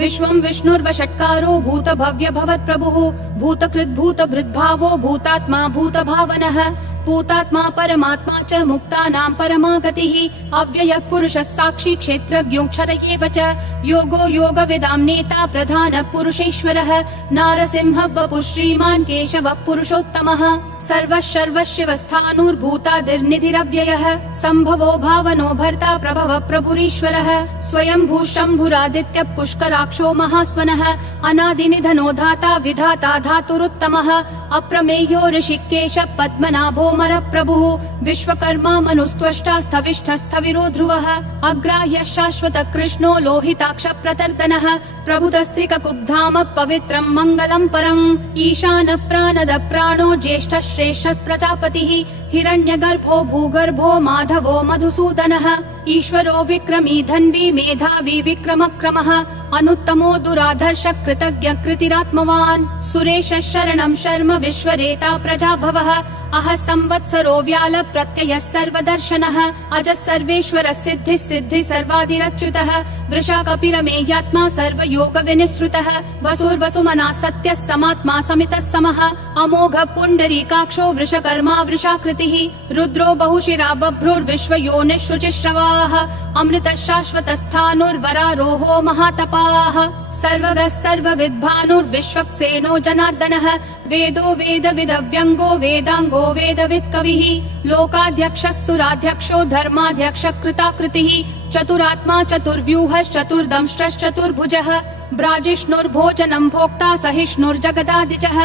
विश्वं विष्णुर्वषट्कारो भूतभव्य भवत्प्रभुः भूतकृद्भूतभृद्भावो भूतात्मा भूतभावनः भूतात्मा परमात्मा च मुक्तानां परमा गतिः अव्ययः पुरुषः साक्षी क्षेत्रज्ञोऽक्षर एव च योगो योगविदां नेता प्रधानः पुरुषेश्वरः नारसिंहः वपुः श्रीमान् केशवः पुरुषोत्तमः सर्वः सर्वशिवस्थाणुर्भूतादिर्निधिरव्ययः सम्भवो भावनो भर्ता प्रभवः प्रभुरीश्वरः स्वयंभू शम्भुरादित्यः पुष्कराक्षो महास्वनः अनादिनिधनो धाता विधाता धातुरुत्तमः अप्रमेयो ऋषिकेश पद्मनाभो प्रभुः विश्वकर्मा मनुस्त्वष्टा स्थविष्ठस्थविरो ध्रुवः अग्राह्य शाश्वत कृष्णो लोहिताक्ष प्रतर्दनः प्रभुतस्त्रिककुब्धाम पवित्रं मङ्गलं परम् ईशान प्राणद प्राणो ज्येष्ठ श्रेष्ठ प्रजापतिः हिरण्यगर्भो भूगर्भो माधवो मधुसूदनः ईश्वरो विक्रमी धन्वी मेधावी विक्रमक्रमः अनुत्तमो दुराधर्ष कृतज्ञ कृतिरात्मवान् सुरेश शरणं शर्म विश्वरेता प्रजाभवः अह संवत्सरो व्याल प्रत्ययः सर्वदर्शनः अज सर्वेश्वर सिद्धिः सिद्धि सर्वादिरच्युतः वृषा कपिरमेयात्मा सर्वयोग विनिश्रुतः वसुर्वसुमना सत्यः समात्मा समितः समः अमोघ पुण्डरीकाक्षो वृषकर्मा वृषाकृतिः रुद्रो बहुशिरा बभ्रुर्विश्वयोनिः शुचिश्रवाः अमृतः शाश्वतस्थाणुर्वरारोहो महातपाः सर्वगः सर्वविद्भानुर्विश्वक्सेनो जनार्दनः वेदो वेदविदव्यङ्गो वेदाङ्गो वेदवित् कविः लोकाध्यक्षः सुराध्यक्षो धर्माध्यक्ष कृताकृतिः चतुरात्मा चतुर्व्यूहश्चतुर्दंष्ट्रश्चतुर्भुजः ब्राजिष्णुर्भोजनं भोक्ता सहिष्णुर्जगदादिजः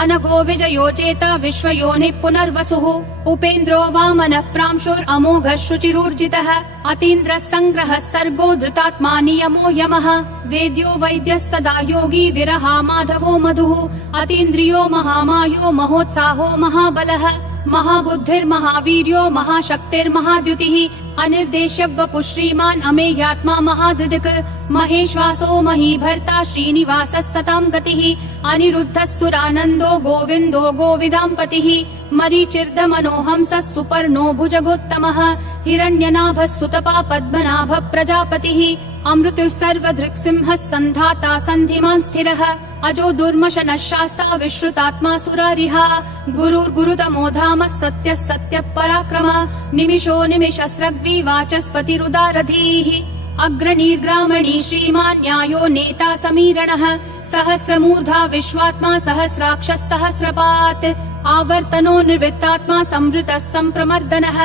अनघो विजयो जेता विश्वयोनिः पुनर्वसुः उपेन्द्रो वामनः प्रांशुरमोघः शुचिरूर्जितः अतीन्द्रः सङ्ग्रहः सर्गो धृतात्मा नियमो यमः वेद्यो वैद्यः सदा योगी विरहा माधवो मधुः अतीन्द्रियो महामायो महोत्साहो महाबलः महाबुद्धिर्महावीर्यो महाशक्तिर्महाद्युतिः अनिर्देश्य वपुः श्रीमान् अमेयात्मा महाधृदिक् महेश्वासो महीभर्ता श्रीनिवासः सतां गतिः अनिरुद्धः सुरानन्दो गोविन्दो गोविदाम्पतिः मरीचिर्दमनोहंसः सुपर्णो भुजगोत्तमः हिरण्यनाभः सुतपा पद्मनाभः प्रजापतिः अमृतुः सर्वधृक्सिंहः सन्धाता सन्धिमान् स्थिरः अजो दुर्मशनः शास्ता विश्रुतात्मा सुरारिः गुरुर्गुरुतमो धामः सत्यः सत्यः पराक्रमः निमिषो निमिषस्रग्वी वाचस्पतिरुदारधीः अग्रणीर्ग्रामणी श्रीमान् न्यायो नेता समीरणः सहस्रमूर्धा विश्वात्मा सहस्राक्षः सहस्रपात् आवर्तनो निर्वित्तात्मा संवृतः सम्प्रमर्दनः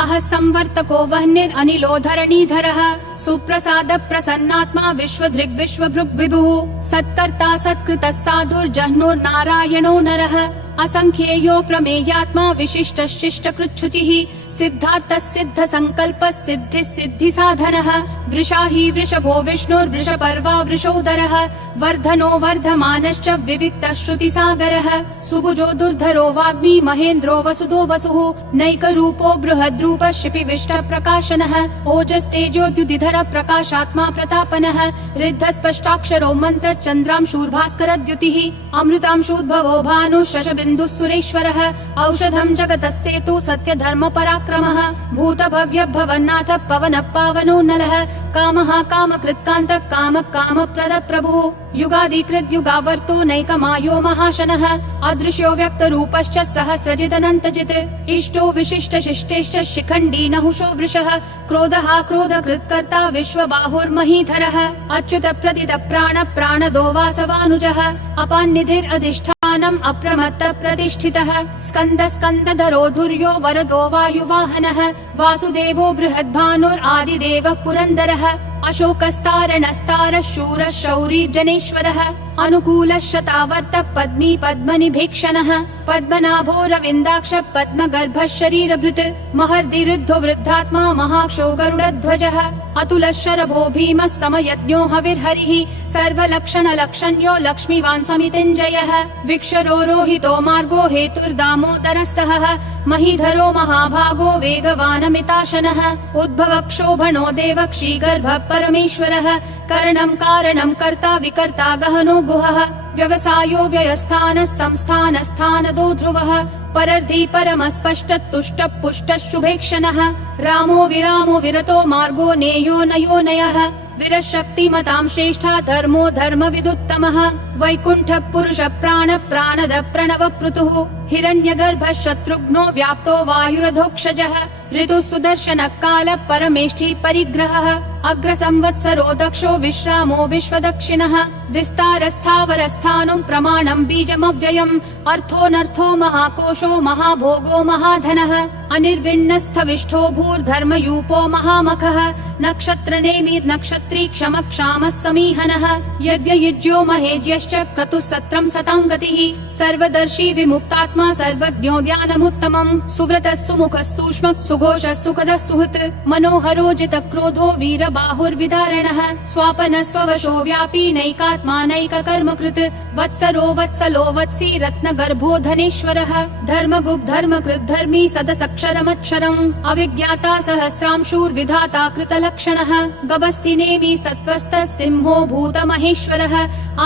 अह संवर्तको वह्निरनिलो धरणीधरः सुप्रसाद प्रसन्नात्मा विश्वधृग् विश्वभृग् विभुः सत्कर्ता सत्कृतः साधुर्जह्नुर्नारायणो नरः असंख्येयो प्रमेयात्मा विशिष्ट शिष्ट कृच्छुचिः सिद्धार्थः सिद्ध संकल्पः सिद्धिः सिद्धि साधनः वृषाही वृषभो विष्णुर्वृषपर्वा वृषोदरः वर्धनो वर्धमानश्च विविक्तः श्रुतिसागरः सुभुजो दुर्धरो वाग्मी महेन्द्रो वसुदो वसुः नैकरूपो बृहद्रूपः शिपिविष्ट प्रकाशनः ओजस्तेजोद्युतिधर प्रकाशात्मा प्रतापनः ऋद्धस्पष्टाक्षरो मन्त्र चन्द्रांशूर्भास्करद्युतिः अमृतांशूद्भवो भानुः शशबिन्दुः सुरेश्वरः औषधं जगतस्तेतु सत्यधर्म पराक्रमः भूतभव्य भवन्नाथ पवनः पावनो नलः कामः कामकृत्कान्तः कामः कामप्रद प्रभुः युगादिकृत् युगावर्तो नैकमायो महाशनः अदृश्यो व्यक्तरूपश्च सहस्रजिदनन्तजित् इष्टो विशिष्ट शिष्टेश्च शिखण्डी नहुषो वृषः क्रोधः क्रोधकृत्कर्ता विश्वबाहुर्महीधरः अच्युत प्रदित प्राण प्राणदो वासवानुजः अपान्निधिरधिष्ठानम् अप्रमत्त प्रतिष्ठितः स्कन्द स्कन्दधरो धुर्यो वरदो वायुवाहनः वासुदेवो बृहद्भानुरादिदेवः पुरन्दरः अशोकस्तारणस्तारः शूरः शौरी जनेश्वरः अनुकूलः शतावर्त पद्मी पद्मनिभीक्षणः पद्मनाभो रविन्दाक्ष पद्मगर्भः शरीरभृत् महर्दिरुद्धो वृद्धात्मा महाक्षो गरुडध्वजः अतुलः शरभो भीमः समयज्ञो हविर्हरिः सर्वलक्षणलक्षण्यो लक्ष्मीवान् समितिञ्जयः विक्षरो रोहितो मार्गो हेतुर्दामोदरः सहः महीधरो महाभागो वेगवानमिताशनः उद्भवः क्षोभणो देवक्षीगर्भः परमेश्वरः करणं कारणं कर्ता विकर्ता गहनो गुहः व्यवसायो व्ययस्थानः संस्थानस्थानदो ध्रुवः परर्धि परमस्पष्टतुष्ट पुष्ट शुभेक्षणः रामो विरामो विरतो मार्गो नेयो नयो नयः विरशक्तिमतां श्रेष्ठा धर्मो धर्म विदुत्तमः वैकुण्ठ पुरुष प्राण प्राणद प्रणव पृथुः हिरण्यगर्भ शत्रुघ्नो व्याप्तो वायुरधोक्षजः ऋतु सुदर्शन काल परमेष्ठि परिग्रहः अग्र संवत्सरो दक्षो विश्रामो विश्वदक्षिणः विस्तारस्थावरस्थानं प्रमाणं बीजमव्ययम् अर्थोऽनर्थो महाकोशो महाभोगो महाधनः अनिर्विण्णस्थविष्ठो भूर्धर्मयूपो महामखः नक्षत्रनेमिर्नक्षत्री क्षमक्षामः समीहनः यद्ययुज्यो महेज्यश्च क्रतुः सत्रं सतां गतिः सर्वदर्शी विमुक्तात्मा सर्वज्ञो ज्ञानमुत्तमम् सुव्रतः सुमुखः सूक्ष्मः सुघोषः सुखदः सुहृत् मनोहरो जितक्रोधो वीरबाहुर्विदारणः स्वापनः स्ववशो व्यापी नैकात्मा नैककर्मकृत् वत्सरो वत्सलो वत्सी रत्नगर्भो धनेश्वरः धर्मगुप् धर्मकृत् धर्मी सदसक्षरमक्षरम् अविज्ञाता सहस्रांशूर्विधाता कृतलक्षणः गभस्तिनेमि सत्त्वस्तः सिंहो भूतमहेश्वरः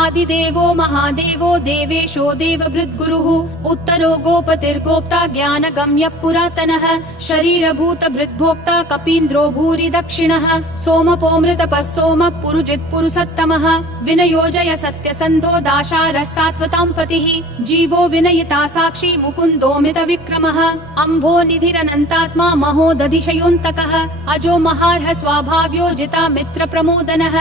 आदिदेवो महादेवो देवेशो देवभृद्गुरुः उत्तरो गोपतिर्गोप्ता ज्ञानगम्यः पुरातनः शरीरभूतभृद्भोक्ता कपीन्द्रो भूरि दक्षिणः सोमपोऽमृतपः सोमः पुरुजित् पुरुषोत्तमः विनयोजय सत्यसन्धो दाशारः सात्वतां पतिः जीवो विनयिता साक्षी मुकुन्दोऽमित विक्रमः अम्भो निधिरनन्तात्मा महोदधिशयोऽन्तकः अजो महार्ह स्वाभाव्यो जिता मित्र प्रमोदनः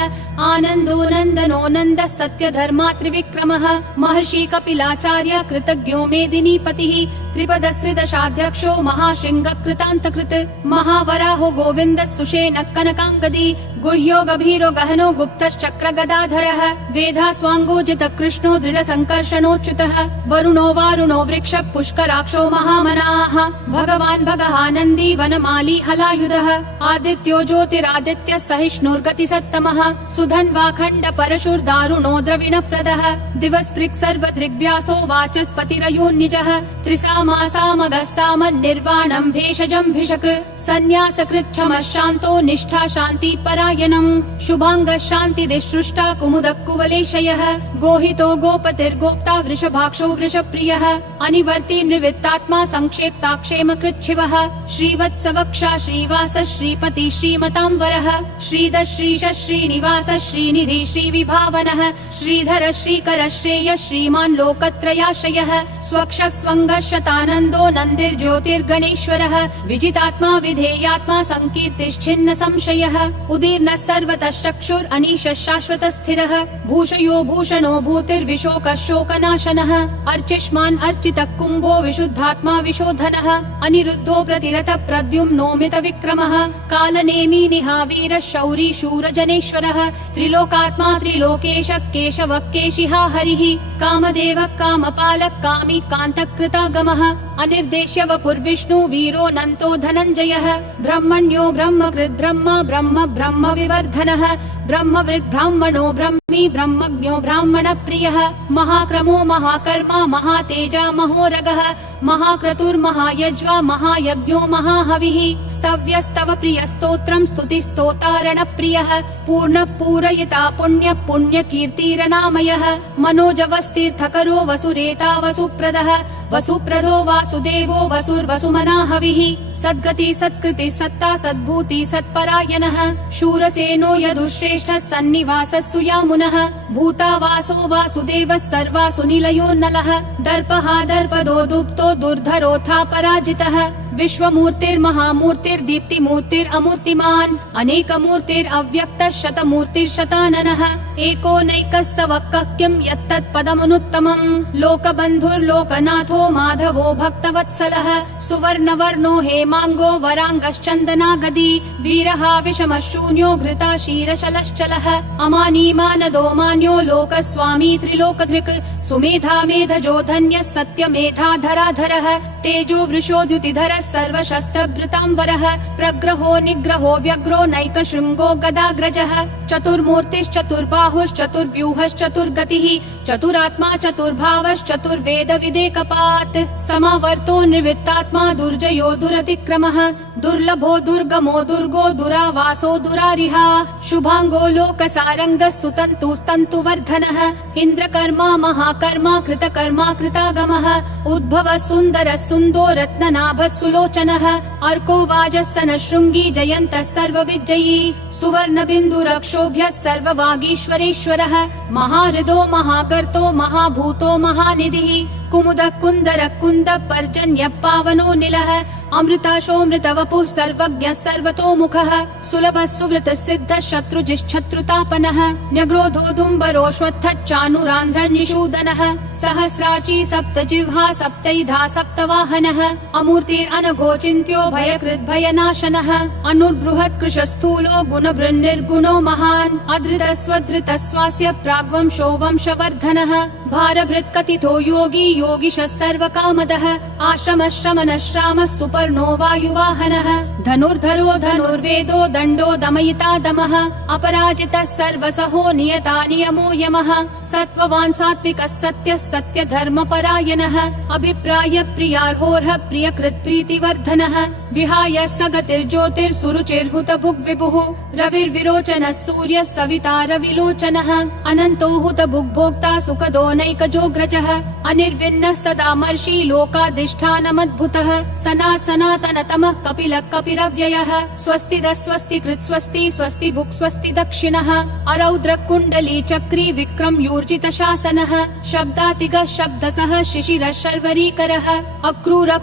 आनन्दो नन्दनो नन्दः सत्यधर्मा त्रिविक्रमः महर्षि कपिलाचार्य कृतज्ञो मेदिनीपतिः त्रिपदस्त्रिदशाध्यक्षो महाशृङ्गकृतान्तकृत् महावराहो गोविन्दः सुषेणः कनकाङ्गदी गुह्यो गभीरो गहनो गुप्तश्चक्र गदाधरः वेधास्वाङ्गोजित कृष्णो दृढसङ्कर्षणोच्युतः वरुणो वारुणो वृक्ष पुष्कराक्षो महामनाः भगवान् भगहानन्दी वनमाली हलायुधः आदित्यो ज्योतिरादित्य सहिष्णुर्गतिसत्तमः सुधन्वाखण्ड परशुर्दारुणो द्रविणप्रदः दिवस्पृक् सर्वदृग्व्यासो वाचस्पतिरयोन्निजः त्रिसामासामगः सामन्निर्वाणं भेषजं भिषक् सन्न्यासकृच्छमः शान्तो निष्ठा शान्ति परायणम् शुभाङ्गः शान्तिदिसृष्टा कुमुदः कुवलेशयः गोहितो गोपतिर्गोप्ता वृषभाक्षो वृषप्रियः अनिवर्ति निवृत्तात्मा संक्षेप्ता क्षेमकृच्छिवः श्रीवत्सवक्षा श्रीवास श्रीपति श्रीमतांवरः श्रीधर श्रीश श्रीनिवास श्रीनिधि श्रीविभावनः श्रीधर श्रीकर श्रेय श्रीमान् लोकत्रयाश्रयः स्वक्ष स्वङ्गः शतानन्दो नन्दिर्ज्योतिर्गणेश्वरः विजितात्मा विधेयात्मा संकीर्तिश्छिन्न संशयः उदीर्णः सर्वतश्चक्षुर् अनीशः शाश्वतः स्थिरः भूषयो भूषणो भूतिर्विशोकः शोकनाशनः अर्चिष्मान् अर्चितः कुम्भो विशुद्धात्मा विशोधनः अनिरुद्धो प्रतिरतः प्रद्युम्नोमित विक्रमः कालनेमी निहावीरः शौरी शूरजनेश्वरः त्रिलोकात्मा त्रिलोकेशः केशवः केशिहा हरिः कामदेवः कामपालः कामी कान्तकृतागमः अनिर्देश्य वपुर्विष्णु वीरो नन्तो धनञ्जयः ब्रह्मण्यो ब्रह्मकृद् ब्रह्म ब्रह्म ब्रह्म विवर्धनः ब्रह्मवृद् ब्राह्मणो ब्रह्मी ब्रह्मज्ञो ब्राह्मण प्रियः महाक्रमो महाकर्मा महातेजा महोरगः महाक्रतुर्महायज्वा महायज्ञो महाहविः स्तव्यस्तव प्रियस्तोत्रं स्तुतिस्तोतारण प्रियः पूर्ण पूरयिता पुण्य पुण्यकीर्तिरनामयः मनोजवस्तीर्थकरो वसुरेता वसुप्रदः वसुप्रदो वासुदेवो वसुर्वसुमनाहविः सद्गति सत्कृति सत्ता सद्भूति सत्परायणः शूरसेनो यदुश्रेष्ठः सन्निवासः सुयामुनः भूतावासो वासुदेवः सर्वासु निलयोन्नलः दर्पः दर्पदो दुप्तो दुर्धरोऽथा पराजितः विश्वमूर्तिर्महामूर्तिर्दीप्तिमूर्तिरमूर्तिमान् अनेकमूर्तिरव्यक्तः शतमूर्तिर्शताननः एकोनैकः सवक्कः किं यत्तत्पदमनुत्तमम् लोकबन्धुर्लोकनाथो माधवो भक्तवत्सलः सुवर्णवर्णो हेमाङ्गो वराङ्गश्चन्दनागदी वीरः विषमः शून्यो घृता क्षीरशलश्चलः अमानीमानदो मान्यो लोकस्वामी त्रिलोकधृक् सुमेधा मेधजो धन्यः सत्यमेधाधराधरः तेजो वृषोद्युतिधरः सर्वशस्त्रभृतांवरः प्रग्रहो निग्रहो व्यग्रो नैकशृङ्गो गदाग्रजः चतुर्मूर्तिश्चतुर्बाहुश्चतुर्व्यूहश्चतुर्गतिः चतुरात्मा चतुर्भावश्चतुर्वेद विदेकपात् समावर्तो निर्वृत्तात्मा दुर्जयो दुरतिक्रमः विक्रमः दुर्लभो दुर्गमो दुर्गो दुरावासो दुरारिहा शुभांगो लोकसारंगः सुतन्तुस्तन्तुवर्धनः इन्द्रकर्मा महाकर्मा कृतकर्मा कृतागमः उद्भवः सुन्दरः सुन्दो रत्ननाभः सुलोचनः अर्को वाजस्सनः शृङ्गी जयन्तः सर्वविजयी सुवर्णबिन्दुरक्षोभ्यः सर्ववागीश्वरेश्वरः महाहृदो महाकर्तो महाभूतो महानिधिः कुमुदः कुन्दरः कुन्दः पर्जन्यः पावनो निलः अमृताशोऽमृतवपुः सर्वज्ञः सर्वतोमुखः सुलभः सुवृतः सिद्धः शत्रुजिश्शत्रुतापनः न्यग्रोधोदुम्बरोऽश्वत्थः चाणूरान्ध्रः निषूदनः सहस्राची सप्तजिह्वा सप्तैधा सप्तवाहनः अमूर्तिरनघोचिन्त्यो भयकृद्भयनाशनः अनुर्बृहत् कृशस्थूलो गुणभृन्निर्गुणो महान् अधृतः स्वधृतः स्वास्य प्राग्वंशो वंशवर्धनः भारभृत्कथितो योगी योगिशः सर्वकामदः आश्रमः श्रमणः श्रामः सुपर्णो वायुवाहनः धनुर्धरो धनुर्वेदो दण्डो दमयिता दमः अपराजितः सर्वसहो नियता नियमो यमः सत्त्ववान् सात्विकः सत्यः सत्यधर्मपरायणः अभिप्राय प्रियार्होर्ह प्रियकृत् प्रीतिवर्धनः विहाय सगतिर्ज्योतिर्सुरुचिर्हुतभुग्विभुः रविर्विरोचनः सूर्यः सविता रविलोचनः अनन्तो हुतभुग्भोक्ता सुखदो नैकजोग्रजः अनिर्विण्णः सदा मर्षि लोकाधिष्ठानमद्भुतः सनातनतमः कपिलः कपिरव्ययः स्वस्तिदः स्वस्तिकृत् स्वस्ति स्वस्ति भुक् स्वस्ति दक्षिणः अरौद्रः कुण्डली चक्री विक्रम यूर्जित शासनः शब्दातिगः शब्दसः शिशिरः शर्वरीकरः अक्रूरः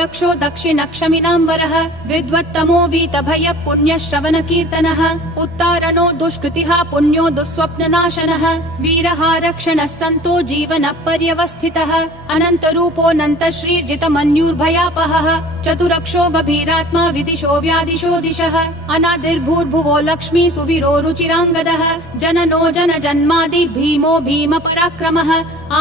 दक्षो दक्षिणक्षमिनाम्बरः विद्वत्तमो वीतभयः पुण्यः श्रवणकीर्तनः उत्तारणो दुष्कृतिः पुण्यो दुःस्वप्ननाशनः वीरः रक्षणः सन्तो जीवनः पर्यवस्थितः अनन्तरूपोऽनन्तः श्रीर्जितमन्युर्भयापहः चतुरक्षो गभीरात्मा विदिशो व्यादिशो दिशः अनादिर्भूर्भुवो लक्ष्मी सुवीरो रुचिराङ्गदः जननो जनजन्मादि भीमो भीम पराक्रमः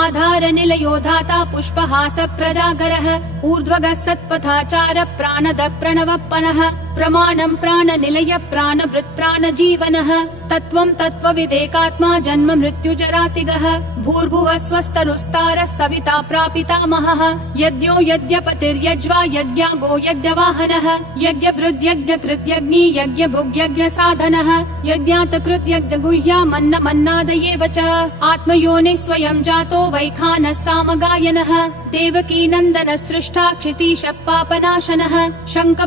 आधार निलयो धाता पुष्पहास प्रजागरः ऊर्ध्वगः सत्पथाचार प्राणद प्रणवप्पनः प्रमाणं प्राणनिलय प्राणभृत् प्राणजीवनः तत्त्वं तत्त्वविदेकात्मा जन्म मृत्युजरातिगः भूर्भुवः स्वस्तरुस्तारः सविता प्रापितामहः यज्ञो यज्ञपतिर्यज्वा यज्ञागो यज्ञवाहनः यज्ञभृद्यज्ञकृत्यग्नि यज्ञभुग्यज्ञसाधनः यज्ञातकृत्यज्ञगुह्यामन्नमन्नादयेव च आत्मयोनिः स्वयं जातो वैखानः सामगायनः देवकी नन्दनः सृष्टा क्षितीशः पापनाशनः शङ्ख